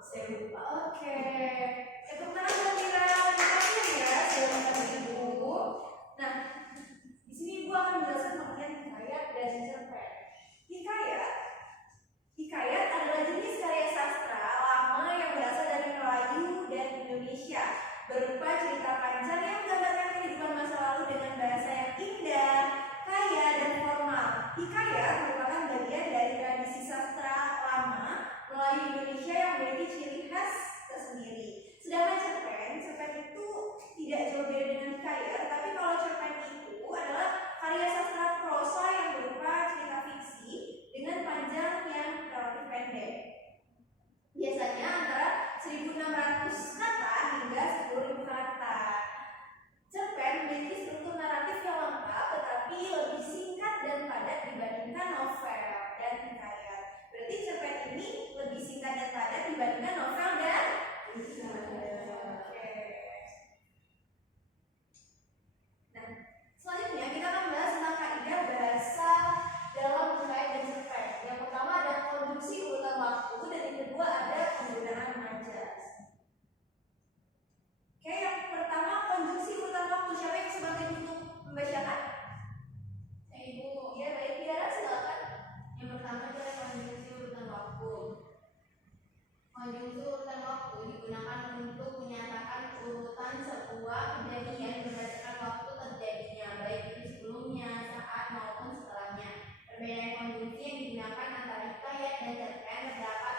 Saya lupa. Oke. Tepuk tangan buat Mira. Terima kasih ya sudah membantu Ibu. Nah, di sini Ibu akan menjelaskan pengertian hikayat dan cerpen. Hikayat adalah jenis karya sastra lama yang berasal dari Melayu dan Indonesia, berupa cerita panjang yang menggambarkan kehidupan masa lalu dengan bahasa yang indah, kaya, dan formal. Hikayat merupakan bagian dari tradisi sastra lama Melayu Indonesia yang memiliki ciri khas tersendiri. Sedangkan cerpen itu tidak jauh beda dengan hikayat, tapi kalau cerpen itu adalah karya sastra prosa yang berupa cerita fiksi dengan panjang yang relatif pendek. Biasanya antara 1.600 kata hingga 10.000 kata. Cerpen memiliki struktur naratif yang lengkap tetapi lebih singkat dan padat dibandingkan novel dan hikayat. Berarti cerpen ini lebih singkat dan padat dibandingkan novel dan hikayat. Oke. Nah, selanjutnya kita akan bahas tentang kaidah bahasa dalam hikayat dan cerpen. Yang pertama ada konjungsi urutan waktu dan yang kedua ada penggunaan majas. Oke, yang pertama konjungsi urutan waktu. Siapa yang bisa bantu untuk membacakan? Ibu. Ya, baik, Tiara silakan. Yang pertama adalah konjungsi urutan waktu. Konjungsi urutan waktu digunakan untuk menyatakan urutan sebuah kejadian berdasarkan waktu terjadinya, baik itu sebelumnya, saat maupun setelahnya. Perbedaan konjungsi yang digunakan antara hikayat dan cerpen terdapat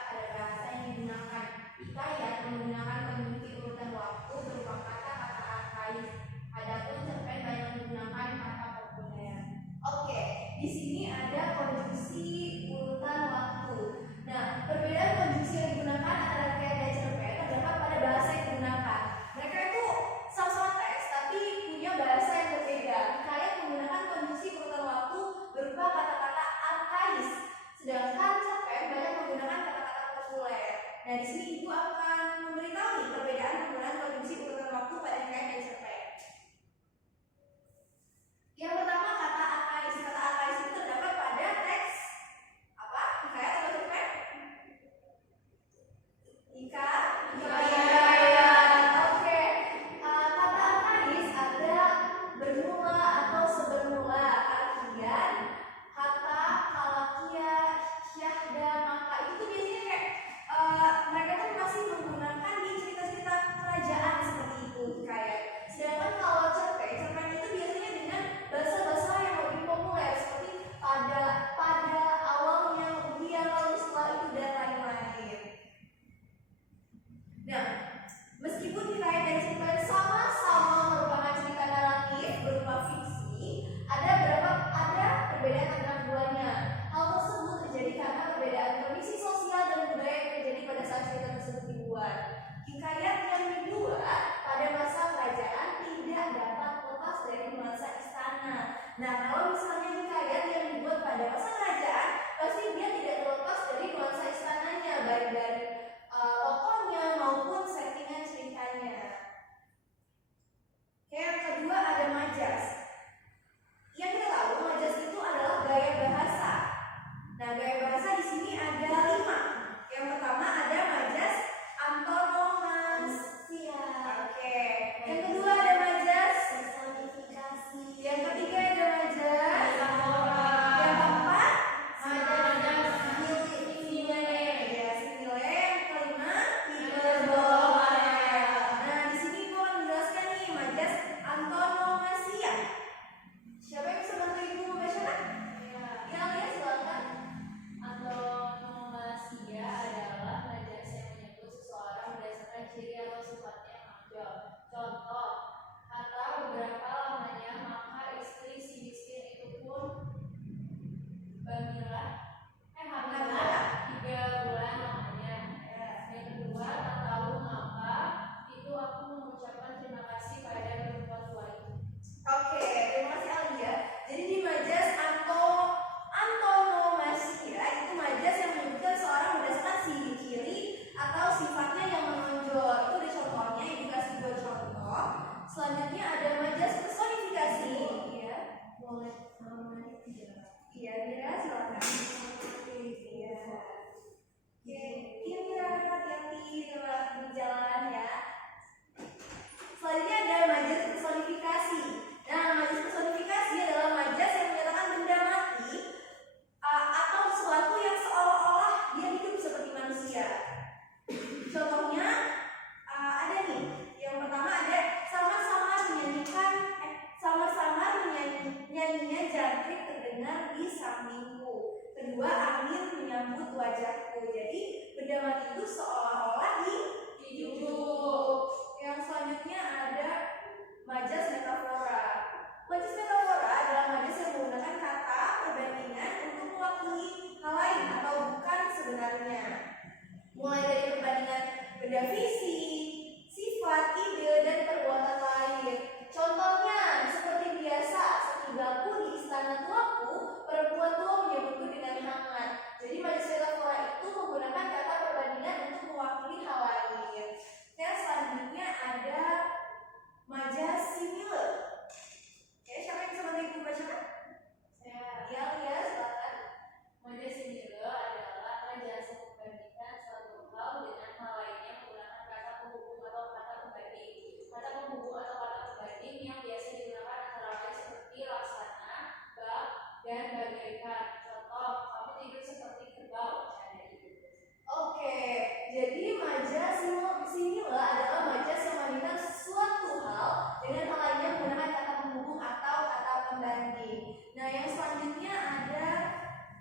singular adalah majas yang membandingkan suatu hal dengan hal lainnya menggunakan kata penghubung atau kata pembanding. Nah, yang selanjutnya ada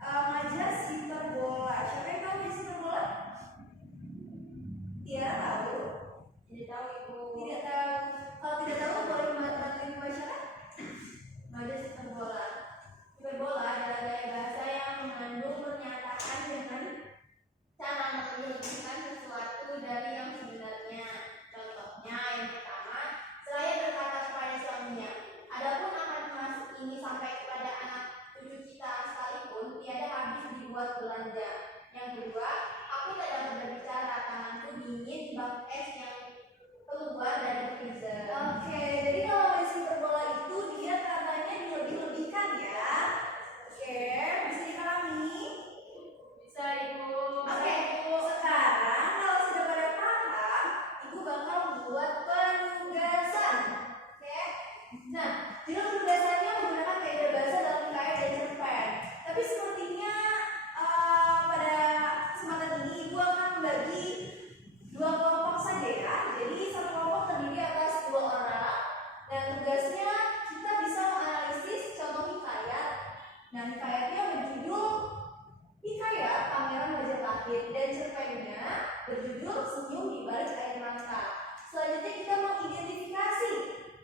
majas hiperbola. Siapa yang tahu majas hiperbola? Tiara tahu? Tidak tahu, Ibu. Tidak tahu. Kalau tidak tahu boleh bantu Ibu bacakan. Majas hiperbola. Hiperbola adalah gaya bahasa yang mengandung pernyataan dengan cara menunjukkan sesuatu dari yang sebenarnya. Contohnya yang pertama, saya berkata kepada suaminya, adapun akan emas ini sampai kepada anak cucu kita sekalipun tiada habis dibuat belanja. Yang kedua, aku tak dapat berbicara, tanganku dingin bak es yang keluar dari freezer. Oke, jadi kalau majas hiperbola itu dia katanya dilebih-lebihkan ya. Oke, bisa dipahami? Bisa, Ibu. Oke, sekarang kalau sudah pada paham, Ibu bakal membuat penugasan. Oke. Nah, jika penugasannya menggunakan kaidah bahasa dalam hikayat dan cerpen. Tapi sepertinya pada kesempatan ini Ibu akan membagi dua kelompok saja ya. Jadi satu kelompok terdiri atas 2 orang. Dan tugasnya kita bisa menganalisis contoh hikayat. Nah, hikayatnya berjudul Hikayat Pangeran Majapahit dan cerpennya berjudul Senyum di Balik Air Mata. Selanjutnya kita mengidentifikasi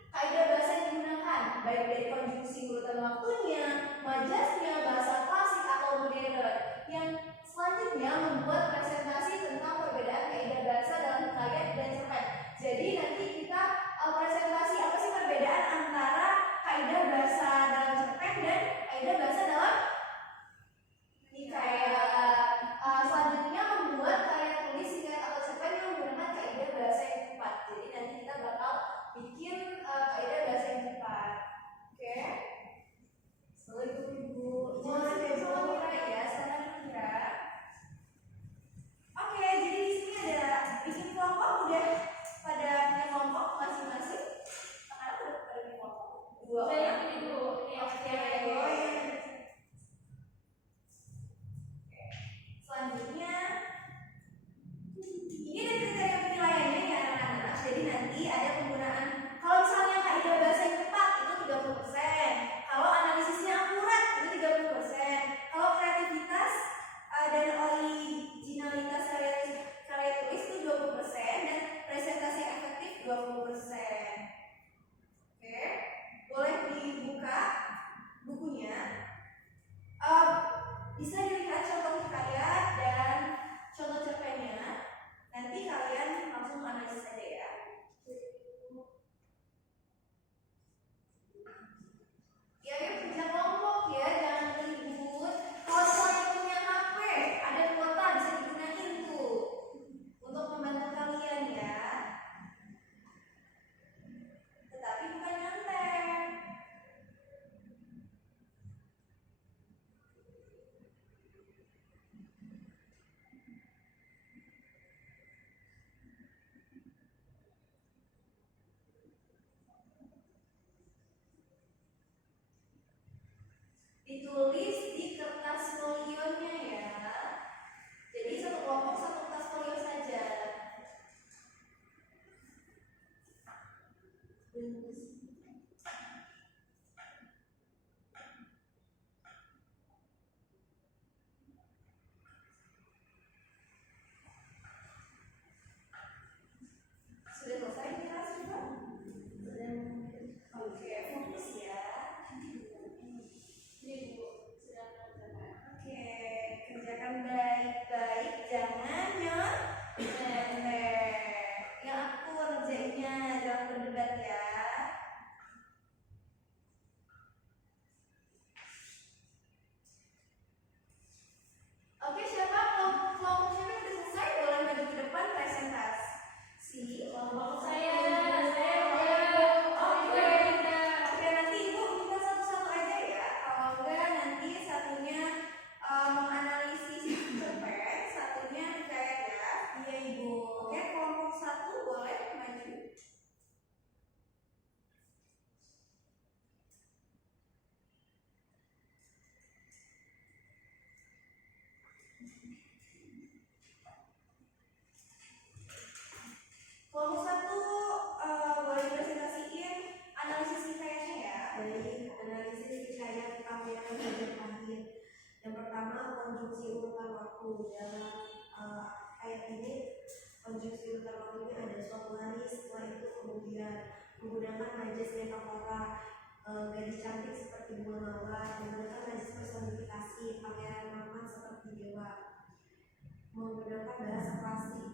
kaidah bahasa yang digunakan, baik dari konjungsi urutan waktunya, majasnya, bahasa klasik atau modern. Yang selanjutnya membuat presentasi tentang perbedaan kaidah bahasa dalam hikayat dan cerpen. Jadi nanti kita presentasi apa sih perbedaan antara kaidah bahasa dalam cerpen dan kaidah bahasa dalam hikayat. Selanjutnya membuat karya tulis hikayat atau cerpen yang menggunakan kaidah bahasa yang tepat. Jadi nanti kita bakal bikin kaidah bahasa yang tepat. Oke. Assalamualaikum Ibu. Jangan lupa ya, salam kira. Oke, jadi di sini ada bikin kelompok udah pada punya kelompok masing-masing. Sekarang udah pada punya kelompok. 2 orang. Ibu. Oke. Selanjutnya ini ada kriteria penilaiannya ya anak-anak. Jadi nanti ada penggunaan, kalau misalnya kaidah bahasa yang tepat itu 30%, kalau analisisnya akurat itu 30%, kalau kreativitas dan originalitas karya tulis itu 20% dan presentasi yang efektif 20%. Oke, boleh dibuka bukunya. Bisa dilihat contoh hikayat dan contoh cerpennya. Nanti kalian langsung analisis saja ya. Ya, kerja kelompok ya, jangan ribut. Kalau misalnya punya HP, ada kuota bisa digunakan tuh untuk membantu kalian ya. Tetapi bukan nyontek. Ditulis di kertas folionya ya. Jadi satu kelompok satu kertas folio saja. Sudah selesai kelas juga? Oke, fokus ya. Oke, kerjakan baik-baik, jangan nyontek. Yang aku ngerjainnya, jangan berdebat ya. ini konjungsi utama waktunya ada suatu hari. Setelah itu kemudian menggunakan majas metafora, gadis cantik seperti bunga mawar, menggunakan majas personifikasi pangeran mapan seperti dewa, menggunakan bahasa klasik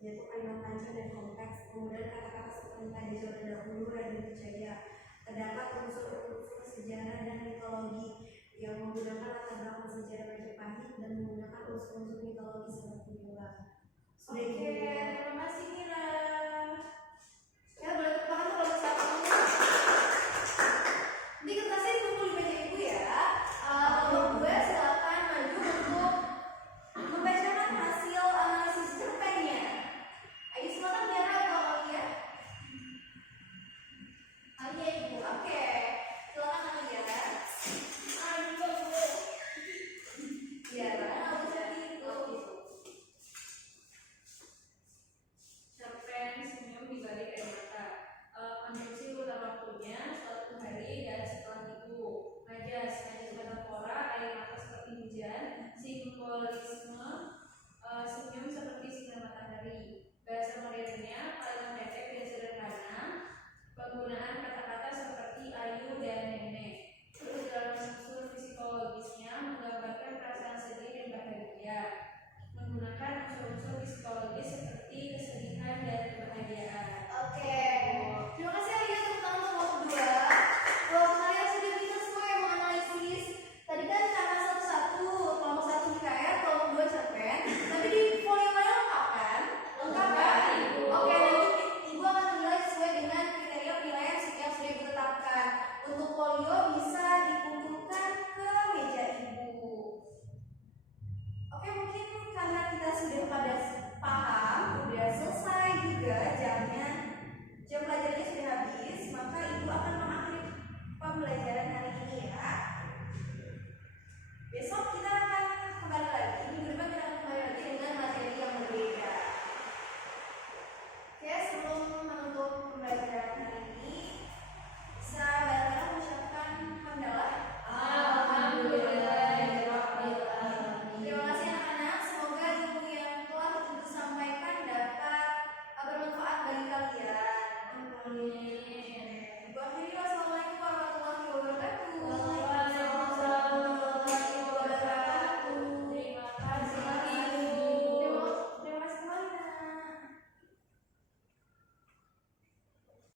yaitu kalimat panjang dan kompleks, kemudian kata-kata seperti pada zaman dahulu Raden Wijaya. Terdapat unsur-unsur sejarah dan mitologi yang menggunakan latar belakang sejarah Majapahit dan menggunakan unsur-unsur mitologi seperti dewa. Oke, terima kasih nih